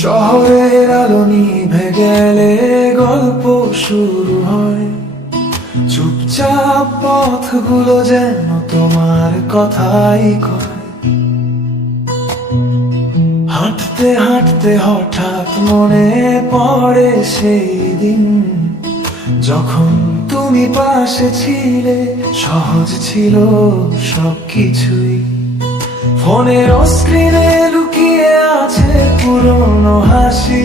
শহরের আলো নিভে গেলে গল্প শুরু হয়। চুপচাপ পথগুলো যেন তোমার কথাই কয়। হাঁটতে হাঁটতে হঠাৎ মনে পড়ে সেই দিন, যখন তুমি পাশে ছিলে। সহজ ছিল সবকিছুই। ফোনের স্ক্রিনে লুকিয়ে আছে পুরনো হাসি।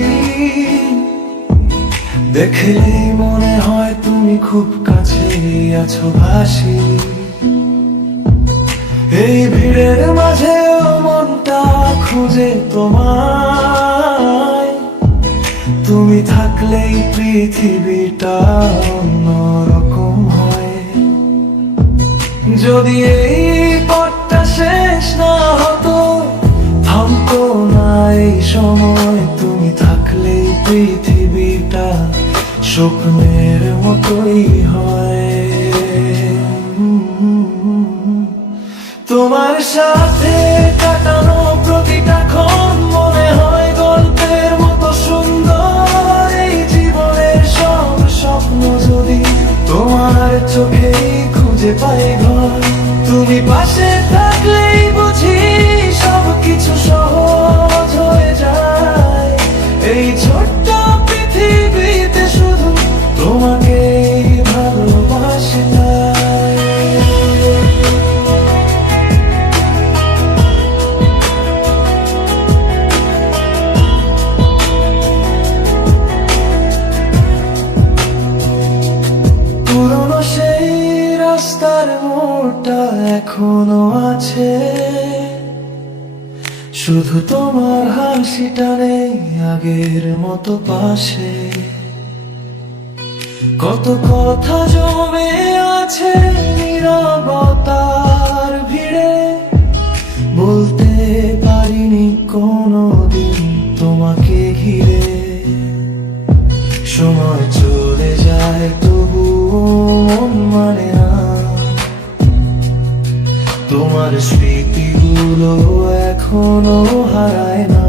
দেখলেই মনে হয় তুমি খুব কাছে আছো ভাসি। এই ভিড়ের মাঝেও মনটা খুঁজে তোমায়। তুমি থাকলেই পৃথিবীটা অন্যরকম হয়। যদি এই পথটা শেষ না হতো, থামতো না এই সময়। তুমি থাকলেই পৃথিবীটা স্বপ্নের মতোই হয়। তোমার সাথে কাটানো প্রতিটা ক্ষণ মনে হয় গল্পের মতো সুন্দর। এই জীবনের সব স্বপ্ন যদি তোমার চোখেই খুঁজে পাই ঘর। তুমি পাশে থাকলেই বুঝি সবকিছু সহজ হয়ে যায়। এই ছোট্ট পৃথিবীতে শুধু তোমাকেই ভালোবাসি। পুরনো সেই রাস্তার মোড়টা এখনো আছে, শুধু তোমার হাসিটা নেই আগের মতো পাশে। কত কথা জমে আছে নীরবতার ভিড়ে, বলতে পারিনি কোনোদিন তোমাকে ঘিরে। সময় চলে যায় তবুও মন মানে না, তোমার স্মৃতিগুলো এখনো হারায় না।